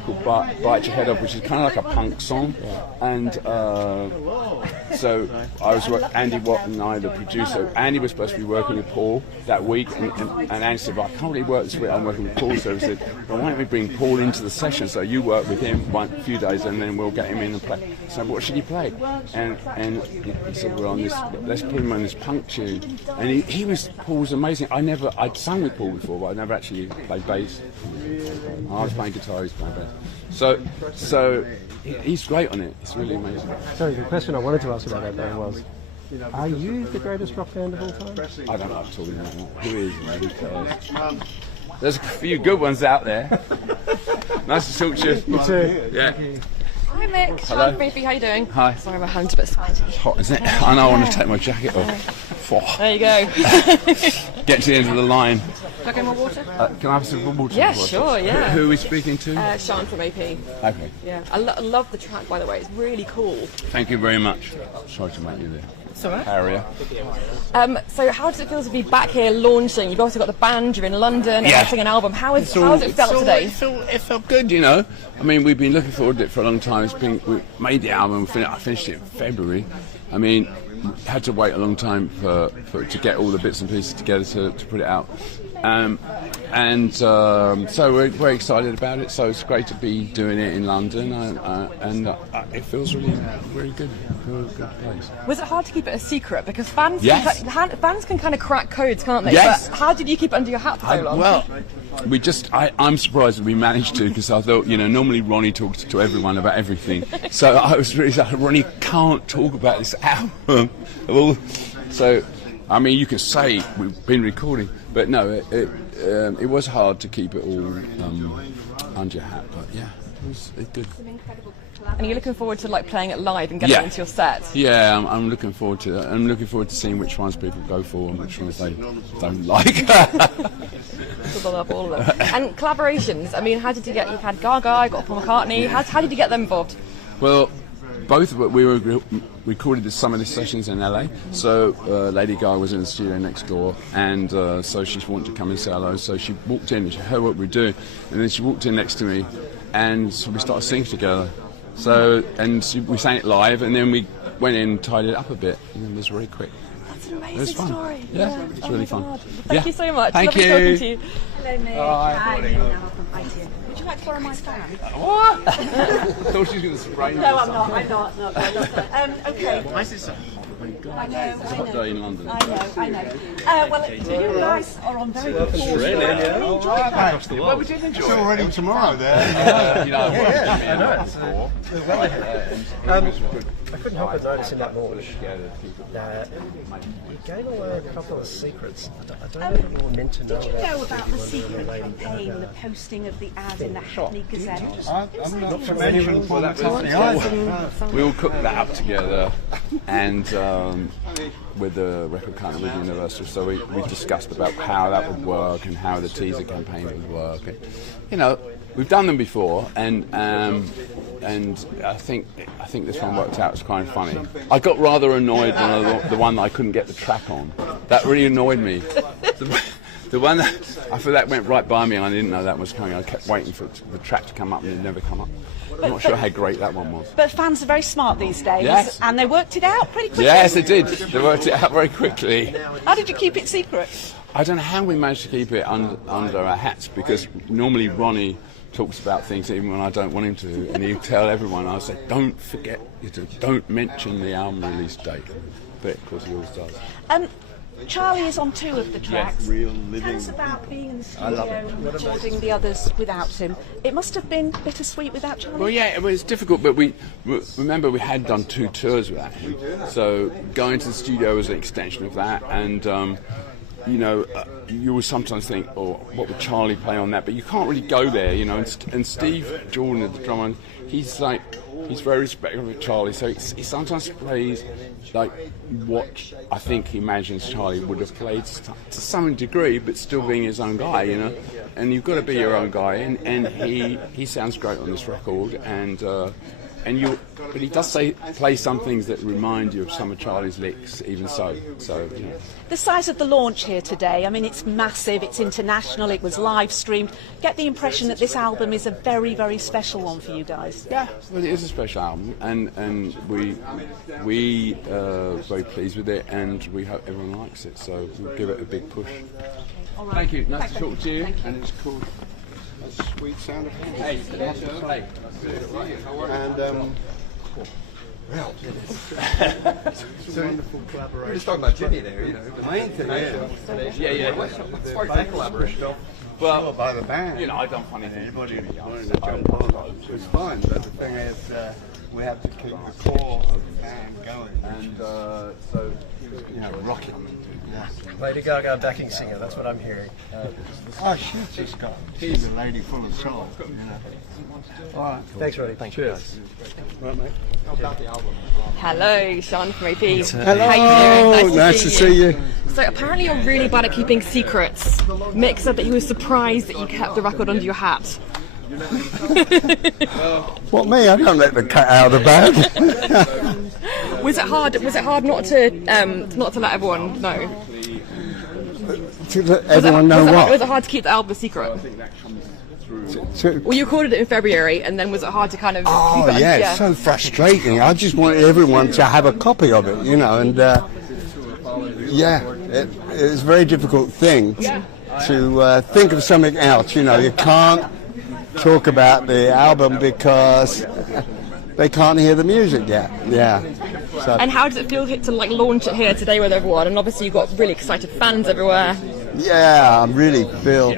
called Bite Your Head Off, which is kind of like a punk song, and so I was Andy Watt and I, the producer. Andy was supposed to be working with Paul that week, and Andy said, "Well, I can't really work this week. I'm working with Paul." So he said, "Well, why don't we bring Paul into the session? So you work with him a few days, and then we'll get him in and play." So what should he play? And he said, "Well, on this, let's put him on this punk tune." And Paul was amazing. I'd sung with Paul before, but I never actually played bass. I was playing guitar, he's playing bass. So he's great on it. It's really amazing. Sorry, the question I wanted to ask about that though was, are you the greatest rock band of all time? I don't know what I'm talking about. Who is? Who cares? There's a few good ones out there. Nice to talk to you. You too. Yeah. Hi Mick, hello. Fifi, how you doing? Hi. Sorry, my hand's a bit sweaty. It's hot, isn't it? I know, I want to take my jacket off. There you go. Get to the end of the line. Can I get more water? Can I have some water? Yeah, sure, yeah. Who are we speaking to? Sean from AP. Okay. Yeah, I love the track, by the way. It's really cool. Thank you very much. Sorry to make you there. It's all right. Area. So how does it feel to be back here launching? You've also got the band, you're in London, yeah. launching an album. How has it felt today? It felt good, you know. I mean, we've been looking forward to it for a long time. We made the album, I finished it in February. I mean, had to wait a long time to get all the bits and pieces together to put it out. So we're very excited about it. So it's great to be doing it in London, and it feels really good. Really good place. Was it hard to keep it a secret? Because fans, yes. Fans can kind of crack codes, can't they? Yes. But how did you keep it under your hat for so long? Well, I'm surprised that we managed to, because I thought, normally Ronnie talks to everyone about everything. So I was really like, Ronnie can't talk about this album. So, I mean, you can say we've been recording, but no, it was hard to keep it all under your hat. But yeah, it's good. And you're looking forward to playing it live and getting it into your set? Yeah, I'm looking forward to it. I'm looking forward to seeing which ones people go for and which ones they don't like. Love all of them. And collaborations, I mean, how did you get, you've had Gaga, you've got Paul McCartney, how did you get them involved? Well, both of it, we recorded some of the sessions in LA, so Lady Gaga was in the studio next door, and so she wanted to come and say hello, so she walked in and she heard what we were doing, and then she walked in next to me, and so we started singing together. So, we sang it live, and then we went in and tied it up a bit, and it was very quick. That's an amazing it was fun. Story. Yeah, it's really fun. God. Thank you so much. Thank Lovely you. talking to you. Hello, Nick. Hi. Would you like to borrow my fan? What? I thought she was going to spray me. No, I'm not. Okay. Why is this so? I know. It's a hot day in London. I know. Well, you guys are on very good form. Well, we did enjoy it. It's already tomorrow there. I couldn't help but notice in that launch that you gave away a couple of secrets. I don't know if you were meant to know. Did you know about the secret campaign, the posting of the ad in the Hackney Gazette? I'm not familiar with that. We all cooked that up together, and with the record company, with Universal. So we discussed about how that would work and how the teaser campaign would work. And, we've done them before, and I think this one worked out. It's kind of funny. I got rather annoyed when the one that I couldn't get the track on. That really annoyed me. The one that I thought that went right by me, and I didn't know that was coming. I kept waiting for the track to come up, and it never come up. I'm not sure how great that one was. But fans are very smart these days, yes. And they worked it out pretty quickly. Yes, they did. They worked it out very quickly. How did you keep it secret? I don't know how we managed to keep it under our hats, because normally Ronnie talks about things even when I don't want him to, and he'd tell everyone, I say, don't forget, don't mention the album release date. But of course he always does. Charlie is on 2 of the tracks. Real Tell us about being in the studio and recording the others without him. It must have been bittersweet without Charlie. Well, yeah, it was difficult, but remember we had done 2 tours without him, so going to the studio was an extension of that, and you will sometimes think, oh, what would Charlie play on that? But you can't really go there, and Steve Jordan, the drummer, he's very respectful of Charlie, so he sometimes plays like what I think he imagines Charlie would have played to some degree, but still being his own guy, and you've got to be your own guy, and he sounds great on this record, and but he does play some things that remind you of some of Charlie's licks, even so. So, you know. The size of the launch here today, I mean, it's massive, it's international, it was live streamed. Get the impression that this album is a very, very special one for you guys. Yeah, well, it is a special album, and we are very pleased with it, and we hope everyone likes it. So we'll give it a big push. All right. Thank you. Nice to talk to you. And it's called a sweet sound of home. Hey, hey. And well, it's a wonderful collaboration. We're just talking about Jimmy there, you know. The main thing is, Yeah. collaboration. Well, by the band. you know, I've done funny things. Anybody with Jimmy. wanting to jump on, it's fine. But the thing is, we have to keep the core of the band going. And so, You know, rocking. Yeah. Lady Gaga backing singer, that's what I'm hearing. Oh, she's a lady full of soul. You know. All right. Thanks, Roddy. Thank you. cheers. Right, mate. Hello, Sean from AP. Hello. How you doing? Nice to see you. So apparently you're really bad at keeping secrets. Mick said that he was surprised that you kept the record under your hat. What, me? I don't let the cat out of the bag. Was it hard? Was it hard not to let everyone know? To let everyone know what? Was it hard to keep the album a secret? Well, you recorded it in February, and then was it hard to kind of? Oh, keep it? yeah, it's so frustrating. I just wanted everyone to have a copy of it, you know, and it's a very difficult thing to think of something else. You know, you can't talk about the album because they can't hear the music yet. Yeah. So, And how does it feel to like launch it here today with everyone? And obviously you've got really excited fans everywhere. yeah, I really feel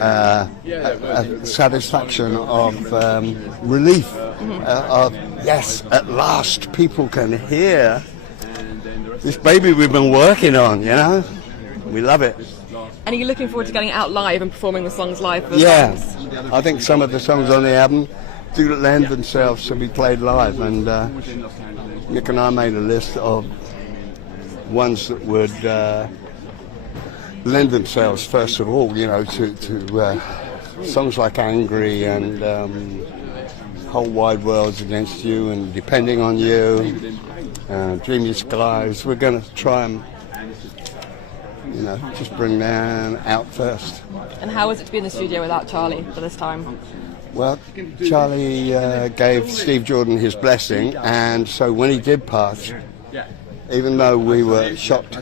a satisfaction of relief. Of yes, at last people can hear this baby we've been working on. You know, we love it. And are you looking forward to getting it out live and performing the songs live for the Yeah, fans? I think some of the songs on the album do lend themselves to be played live, and Nick and I made a list of ones that would lend themselves, first of all, you know, to songs like Angry and Whole Wide World's Against You and Depending on You, Dreamy Skies. We're going to try and, you know, just bring them out first. And how was it to be in the studio without Charlie for this time? Well, Charlie gave Steve Jordan his blessing, and so when he did pass, even though we were shocked,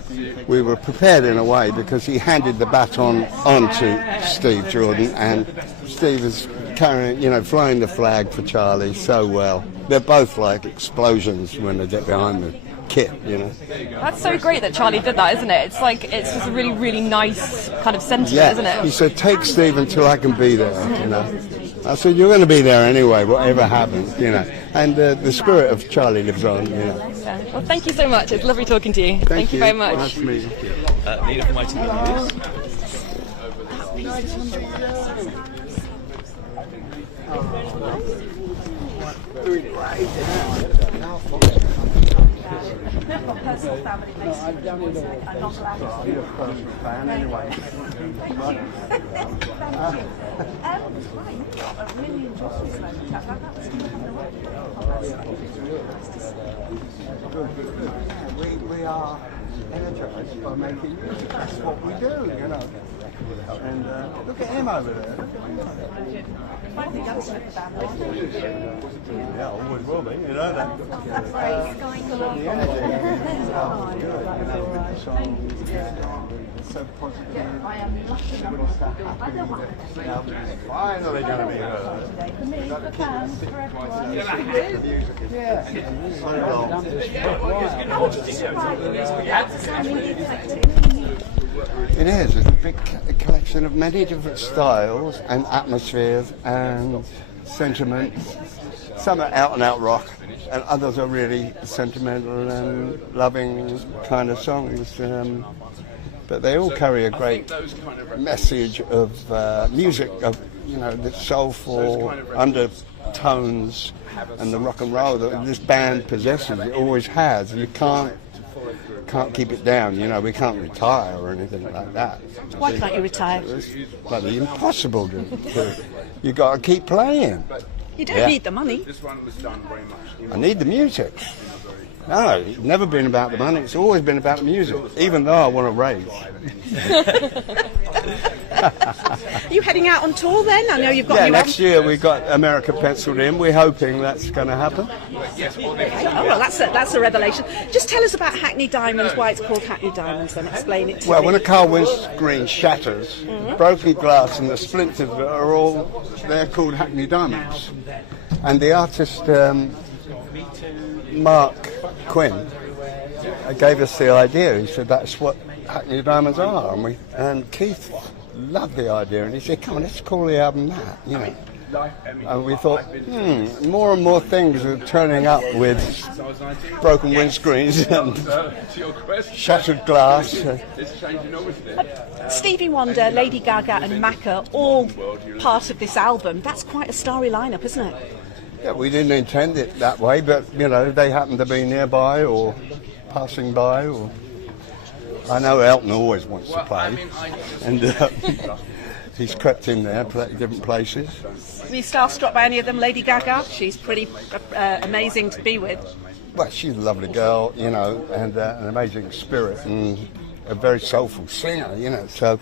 we were prepared in a way because he handed the baton on to Steve Jordan, and Steve is carrying, you know, flying the flag for Charlie so well. They're both like explosions when they get behind the kit, you know. That's so great that Charlie did that, isn't it? It's like, it's just a really, really nice kind of sentiment, isn't it? He said, take Steve until I can be there, you know. I said, you're going to be there anyway, whatever happens, you know. And the spirit of Charlie lives on, you know. Yeah. Well, thank you so much. It's lovely talking to you. Thank you very much. Nice to meet you. Nina from ITV Personal family relationship. I'm not allowed to. You're a personal fan anyway. Right, you've got a really interesting moment. That was We are energized by making music. That's what we do, you know. And look at him over there. Yeah, always will be, you know that. The energy is good, you know, with the song. It's so positive. Finally going to be heard. For me, for fans, for everyone. It is. It's a big collection of many different styles and atmospheres and sentiments. Some are out and out rock, and others are really sentimental and loving kind of songs. But they all carry a great message of music, of, you know, the soulful undertones and the rock and roll that this band possesses. It always has. You can't keep it down, you know. We can't retire or anything like that. Why can't you retire? It's bloody impossible to. You got to keep playing. You don't need the money. This one was done very much. I need the music. No, it's never been about the money. It's always been about the music, even though I want to raise. Are you heading out on tour then? I know you've got. Yeah, next year we've got America penciled in. We're hoping that's going to happen. Oh well, that's a revelation. Just tell us about Hackney Diamonds. Why it's called Hackney Diamonds? Then explain it to Well, me. when a car windscreen shatters, broken glass and the splinters are all, they're called Hackney Diamonds. And the artist, Mark Quinn, gave us the idea. He said that's what Hackney Diamonds are. And Keith loved the idea, and he said, come on, let's call the album that, you know. And we thought, more and more things are turning up with broken windscreens and shattered glass. Stevie Wonder, Lady Gaga and Macca, all part of this album. That's quite a starry lineup, isn't it? Yeah, we didn't intend it that way, but, you know, they happened to be nearby or passing by. Or I know Elton always wants to play, and he's crept in there, different places. Were you starstruck by any of them? Lady Gaga, she's pretty amazing to be with. Well, she's a lovely girl, you know, and an amazing spirit and a very soulful singer, you know, so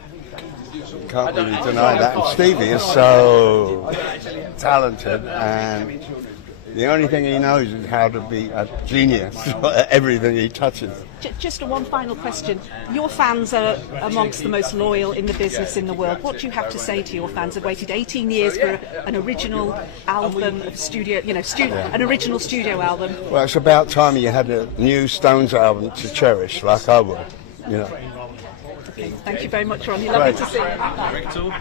can't really deny that. And Stevie is so talented, and the only thing he knows is how to be a genius at everything he touches. Just one final question. Your fans are amongst the most loyal in the business in the world. What do you have to say to your fans? Have waited 18 years for an original album of studio, you know, an original studio album. Well, it's about time you had a new Stones album to cherish, like I will, you know. Okay, thank you very much, Ronnie. Lovely to see you. DIRECTO.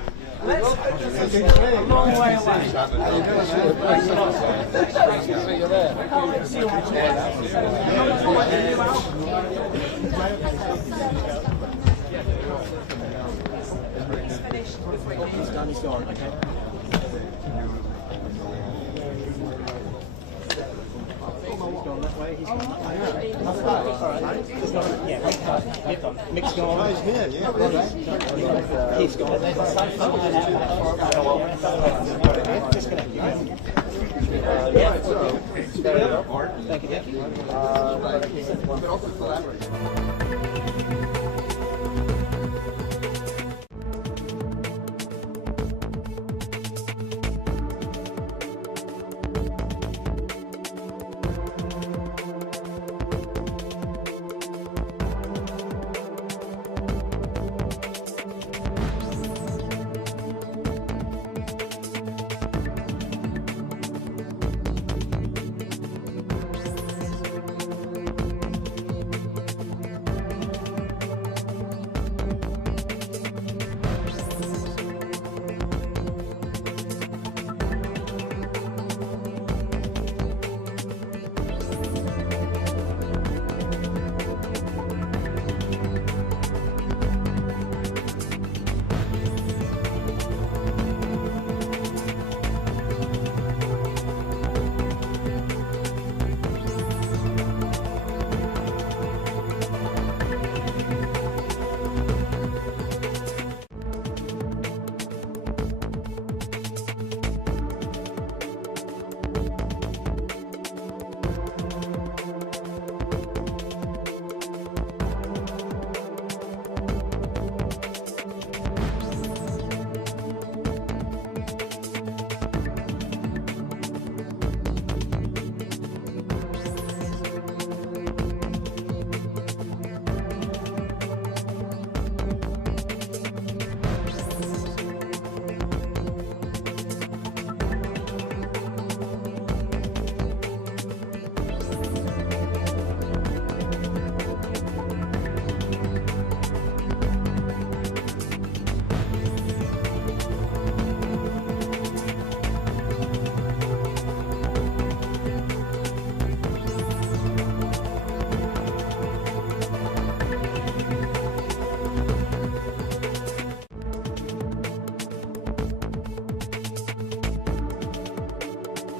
Mixed on. Keith's gone. Thank you.